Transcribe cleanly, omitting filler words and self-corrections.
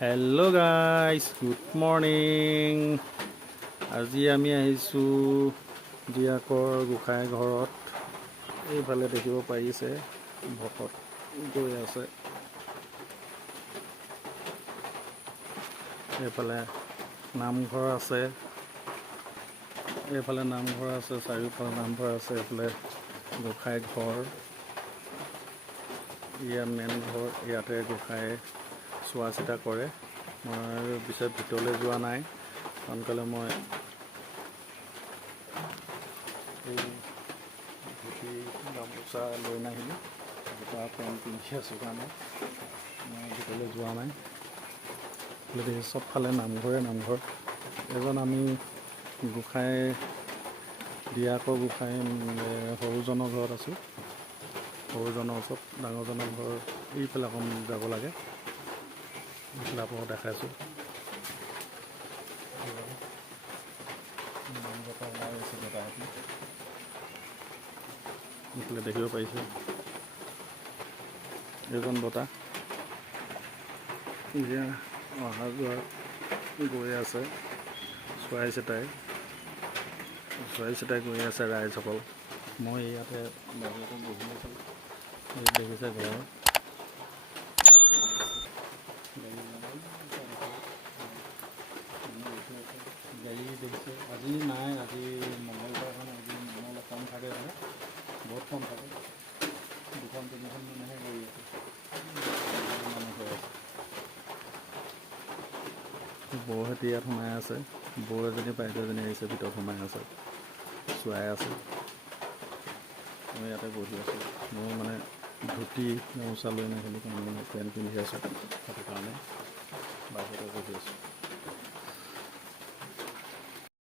Hello' guys, good morning. আজি আমি আহিছোঁ দিৰাকৰ গোসাঁই ঘৰত। এইফালে দেখিব পাৰিছে ভকত গৈ আছে। এইফালে নামঘৰ আছে, চাৰিওফালে নামঘৰ আছে। এইফালে গোসাঁই ঘৰ, ইয়াত মেইন ঘৰ, ইয়াতে গোসাঁই চোৱা চিতা কৰে। মই পিছত ভিতৰলৈ যোৱা নাই, সোনকালে মই এই ধুতি গামোচা লৈ নাহিলোঁ, জোতা পেণ্ট পিন্ধি আছোঁ কাৰণে মই ভিতৰলৈ যোৱা নাই। চবফালে নামঘৰ। এজন আমি গোসাঁই দিৰাকৰ গোসাঁই সৰুজনৰ ঘৰত আছোঁ। সৰুজনৰ ওচৰত ডাঙৰজনৰ ঘৰ এইফালে অকণ যাব লাগে। এইফালে আপোনাক দেখাইছোঁ। এইফালে দেখিব পাৰিছে এইজন বতাহ এতিয়া অহা যোৱা গৈ আছে। চোৱাই চিতাই গৈ আছে ৰাইজসকল। মই ইয়াতে বাহিৰতে বহি আছোঁ। এই দেখিছে ঘৰ গাড়ী দেখিছে। আজি নাই, আজি মঙলবাৰ কাৰণে আজি মানুহ অলপ কম থাকে, বহুত কম থাকে। 2-3খন মানুহে গৈ আছে, মানুহ হৈ আছে। বৌহঁতে ইয়াত সোমাই আছে। বৌ এজনী বাইদেউ এজনী আহিছে, ভিতৰত সোমাই আছে, চোৱাই আছে। মই ইয়াতে বহি আছোঁ। মই মানে ধুতি গামোচা লৈ নাহিলোঁ, পেণ্ট পিন্ধি আছোঁ সেইটো কাৰণে।